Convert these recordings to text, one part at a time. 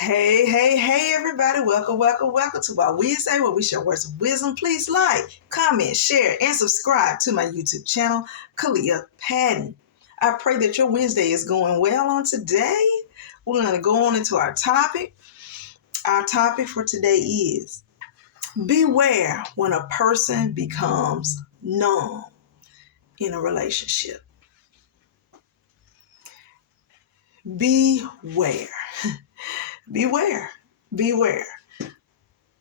Hey, everybody. Welcome to our Wednesday where we share words of wisdom. Please like, comment, share, and subscribe to my YouTube channel, Kalia Patton. I pray that your Wednesday is going well on today. We're going to go on into our topic. Our topic for today is beware when a person becomes numb in a relationship. Beware. Beware.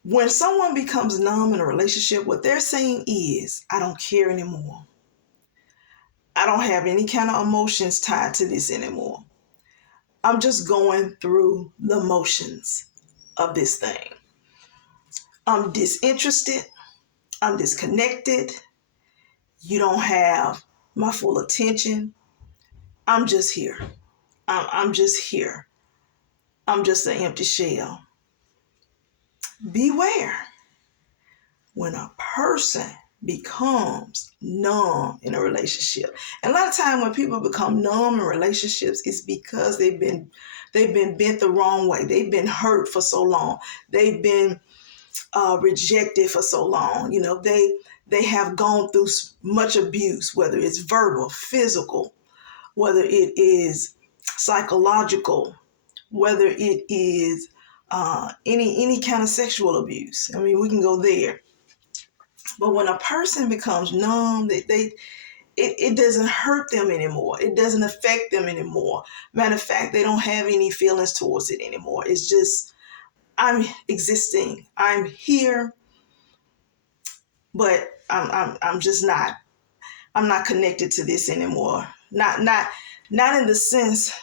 When someone becomes numb in a relationship, what they're saying is, I don't care anymore. I don't have any kind of emotions tied to this anymore. I'm just going through the motions of this thing. I'm disinterested. I'm disconnected. You don't have my full attention. I'm just here. I'm just here. I'm just an empty shell. Beware when a person becomes numb in a relationship. And a lot of time when people become numb in relationships, it's because they've been bent the wrong way. They've been hurt for so long. They've been rejected for so long. You know, they have gone through much abuse, whether it's verbal, physical, whether it is psychological, whether it is any kind of sexual abuse. I mean, we can go there. But when a person becomes numb, it doesn't hurt them anymore. It doesn't affect them anymore. Matter of fact, they don't have any feelings towards it anymore. It's just, I'm existing. I'm here, but I'm just not. I'm not connected to this anymore. Not in the sense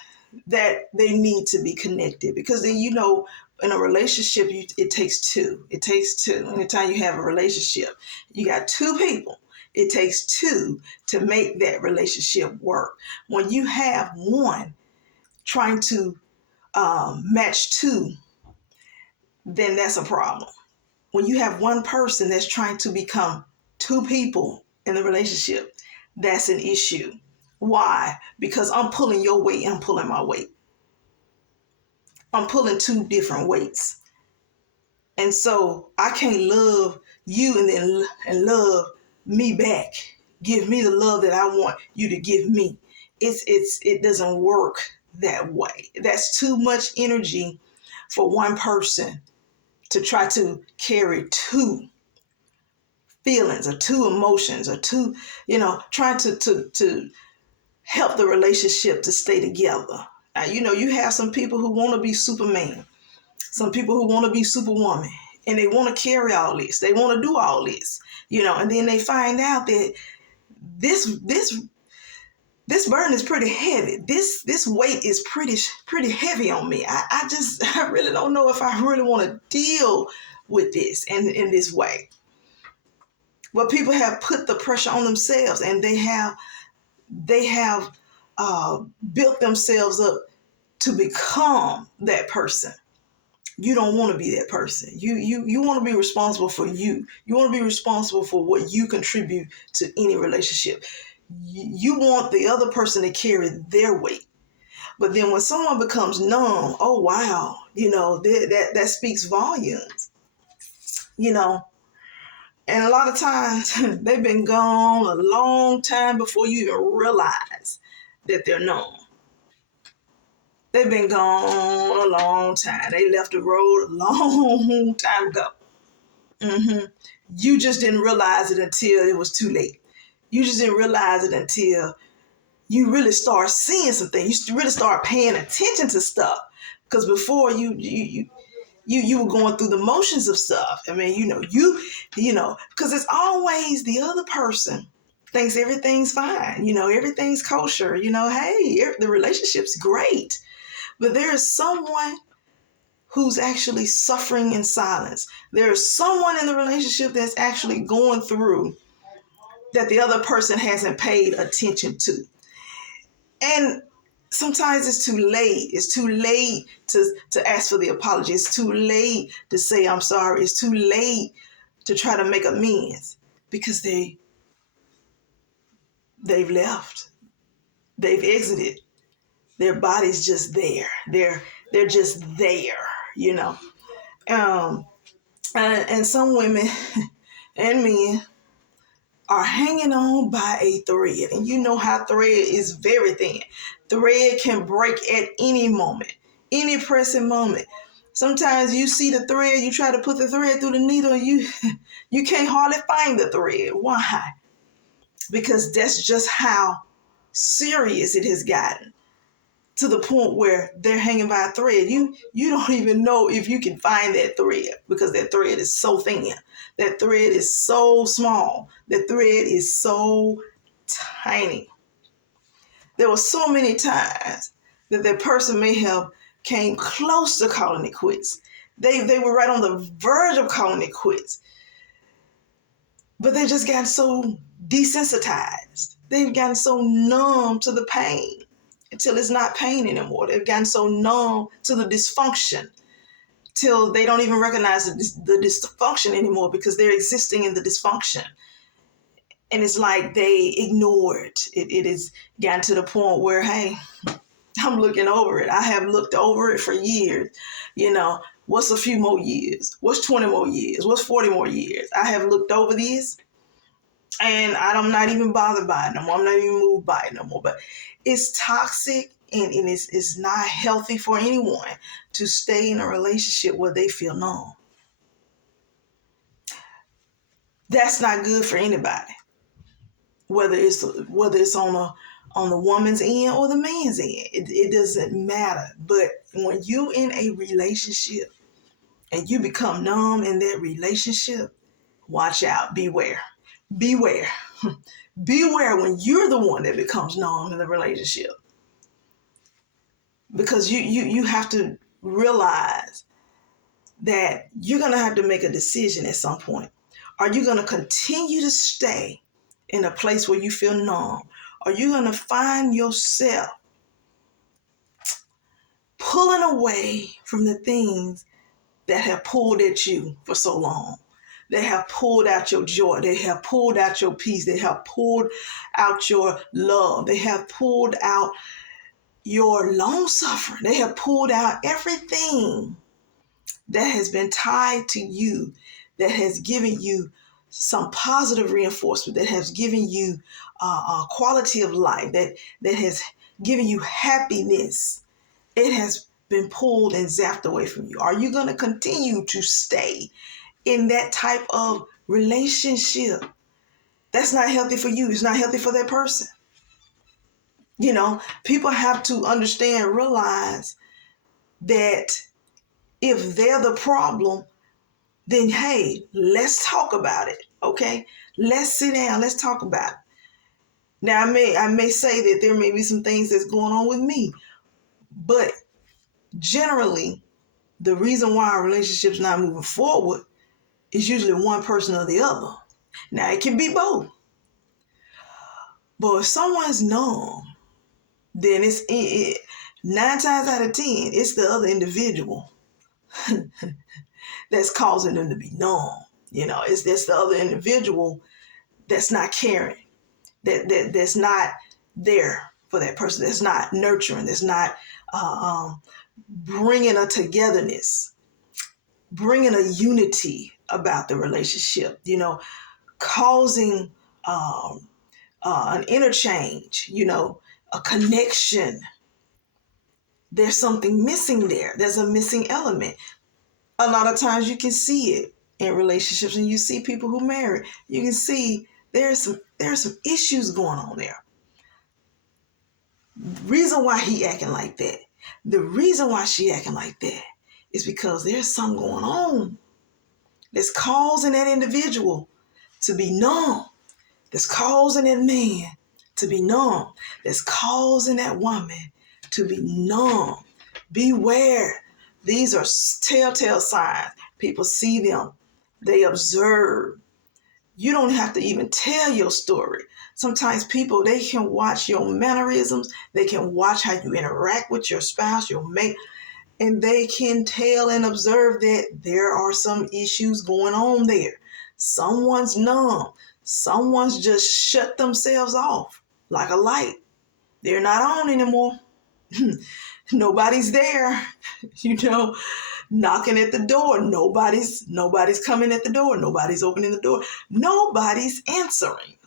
that they need to be connected, because then, you know, in a relationship, it takes two. It takes two. Anytime you have a relationship, you got two people. It takes two to make that relationship work. When you have one trying to match two, then that's a problem. When you have one person that's trying to become two people in the relationship, that's an issue. Why? Because I'm pulling your weight, I'm pulling my weight. I'm pulling two different weights. And so I can't love you and love me back. Give me the love that I want you to give me. It doesn't work that way. That's too much energy for one person to try to carry two feelings or two emotions or two, trying to help the relationship to stay together. You have some people who want to be Superman, some people who want to be Superwoman, and they want to carry all this. They want to do all this, and then they find out that this burden is pretty heavy. This weight is pretty heavy on me. I really don't know if I really want to deal with this in this way. But people have put the pressure on themselves, and they have built themselves up to become that person. You don't want to be that person. You want to be responsible for you. You want to be responsible for what you contribute to any relationship. You want the other person to carry their weight. But then when someone becomes numb, oh wow, that speaks volumes. And a lot of times they've been gone a long time before you even realize that they're numb. They've been gone a long time. They left the road a long time ago. You just didn't realize it until it was too late. You just didn't realize it until you really start seeing some things. You really start paying attention to stuff. Because before you were going through the motions of stuff. I mean, because it's always the other person thinks everything's fine. Everything's kosher. Hey, the relationship's great. But there is someone who's actually suffering in silence. There is someone in the relationship that's actually going through that the other person hasn't paid attention to. And sometimes it's too late. It's too late to ask for the apology. It's too late to say I'm sorry. It's too late to try to make amends, because they've left. They've exited. Their body's just there. They're just there. Um, and some women and men are hanging on by a thread. And you know how thread is very thin. Thread can break at any moment, any pressing moment. Sometimes you see the thread, you try to put the thread through the needle, you can't hardly find the thread. Why? Because that's just how serious it has gotten, to the point where they're hanging by a thread. You don't even know if you can find that thread, because that thread is so thin. That thread is so small. That thread is so tiny. There were so many times that person may have came close to calling it quits. They were right on the verge of calling it quits. But they just got so desensitized. They've gotten so numb to the pain until it's not pain anymore. They've gotten so numb to the dysfunction till they don't even recognize the dysfunction anymore, because they're existing in the dysfunction. And it's like they ignore it. It has gotten to the point where, hey, I'm looking over it. I have looked over it for years. What's a few more years? What's 20 more years? What's 40 more years? I have looked over this, and I'm not even bothered by it no more. I'm not even moved by it no more. But it's toxic, and it's not healthy for anyone to stay in a relationship where they feel numb. That's not good for anybody, whether it's on the woman's end or the man's end. It doesn't matter. But when you're in a relationship and you become numb in that relationship, watch out. Beware. Beware. Beware when you're the one that becomes numb in the relationship. Because you have to realize that you're going to have to make a decision at some point. Are you going to continue to stay in a place where you feel numb? Are you going to find yourself pulling away from the things that have pulled at you for so long? They have pulled out your joy. They have pulled out your peace. They have pulled out your love. They have pulled out your long suffering. They have pulled out everything that has been tied to you, that has given you some positive reinforcement, that has given you a quality of life, that has given you happiness. It has been pulled and zapped away from you. Are you going to continue to stay in that type of relationship? That's not healthy for you. It's not healthy for that person. People have to understand, realize that if they're the problem, then hey, let's talk about it. Okay? Let's sit down. Let's talk about it. Now, I may say that there may be some things that's going on with me, but generally, the reason why our relationship's not moving forward is usually one person or the other. Now, it can be both. But if someone's numb, then it's 9 times out of 10, it's the other individual that's causing them to be numb. It's the other individual that's not caring, that's not there for that person, that's not nurturing, that's not bringing a togetherness, bringing a unity about the relationship, causing an interchange, a connection. There's something missing there. There's a missing element. A lot of times you can see it in relationships, and you see people who marry. You can see there's some issues going on there. Reason why he acting like that, the reason why she acting like that, is because there's something going on that's causing that individual to be numb, that's causing that man to be numb, that's causing that woman to be numb. Beware. These are telltale signs. People see them. They observe. You don't have to even tell your story. Sometimes people, they can watch your mannerisms. They can watch how you interact with your spouse, your mate, and they can tell and observe that there are some issues going on there. Someone's numb. Someone's just shut themselves off like a light. They're not on anymore. Nobody's there. knocking at the door. Nobody's coming at the door. Nobody's opening the door. Nobody's answering,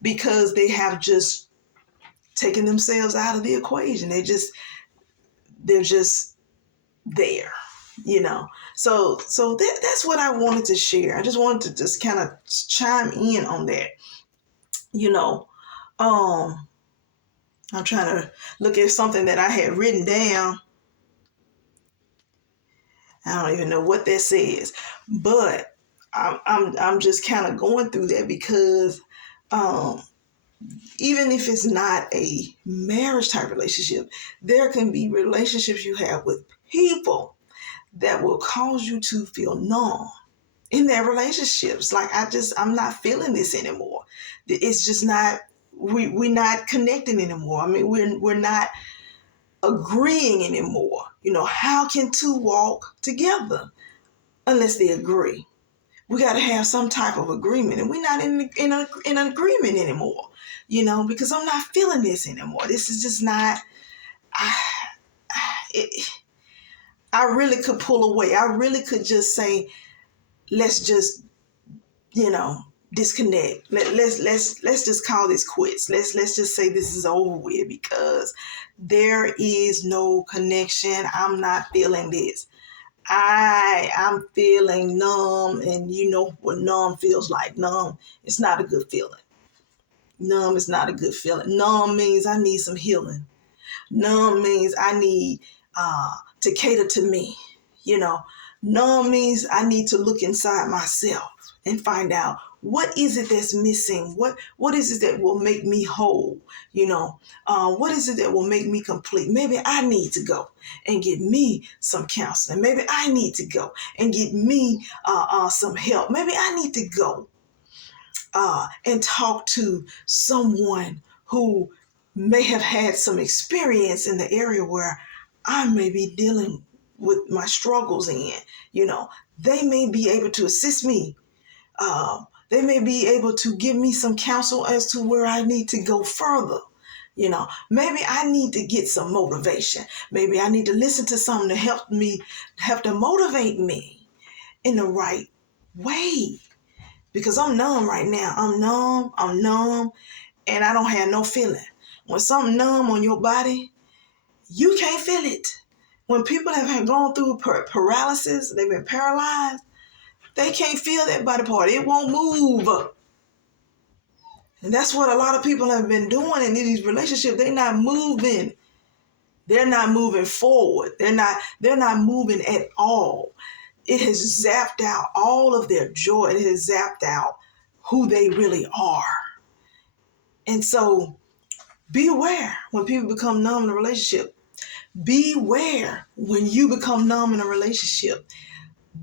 because they have just taken themselves out of the equation. They're just there, So that's what I wanted to share. I just wanted to just kind of chime in on that, I'm trying to look at something that I had written down. I don't even know what that says, but I'm just kind of going through that because even if it's not a marriage type relationship, there can be relationships you have with people that will cause you to feel numb in their relationships. Like I'm not feeling this anymore. It's just not. We're not connecting anymore. I mean, we're not agreeing anymore. How can two walk together unless they agree? We got to have some type of agreement, and we're not in an agreement anymore. Because I'm not feeling this anymore. This is just not. I really could pull away. I really could just say, let's just, disconnect. Let's just call this quits. Let's just say this is over with because there is no connection. I'm not feeling this. I'm feeling numb, and you know what numb feels like. Numb, it's not a good feeling. Numb is not a good feeling. Numb means I need some healing. Numb means I need to cater to me. Numb means I need to look inside myself and find out what is it that's missing. What is it that will make me whole? What is it that will make me complete? Maybe I need to go and get me some counseling. Maybe I need to go and get me some help. Maybe I need to go and talk to someone who may have had some experience in the area where I may be dealing with my struggles in. They may be able to assist me. They may be able to give me some counsel as to where I need to go further. Maybe I need to get some motivation. Maybe I need to listen to something to help to motivate me in the right way. Because I'm numb right now. I'm numb, and I don't have no feeling. When something numb on your body, you can't feel it. When people have gone through paralysis, they've been paralyzed, they can't feel that body part. It won't move. And that's what a lot of people have been doing in these relationships. They're not moving. They're not moving forward. They're not moving at all. It has zapped out all of their joy. It has zapped out who they really are. And so beware when people become numb in a relationship. Beware when you become numb in a relationship.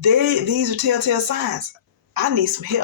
These are telltale signs. I need some help.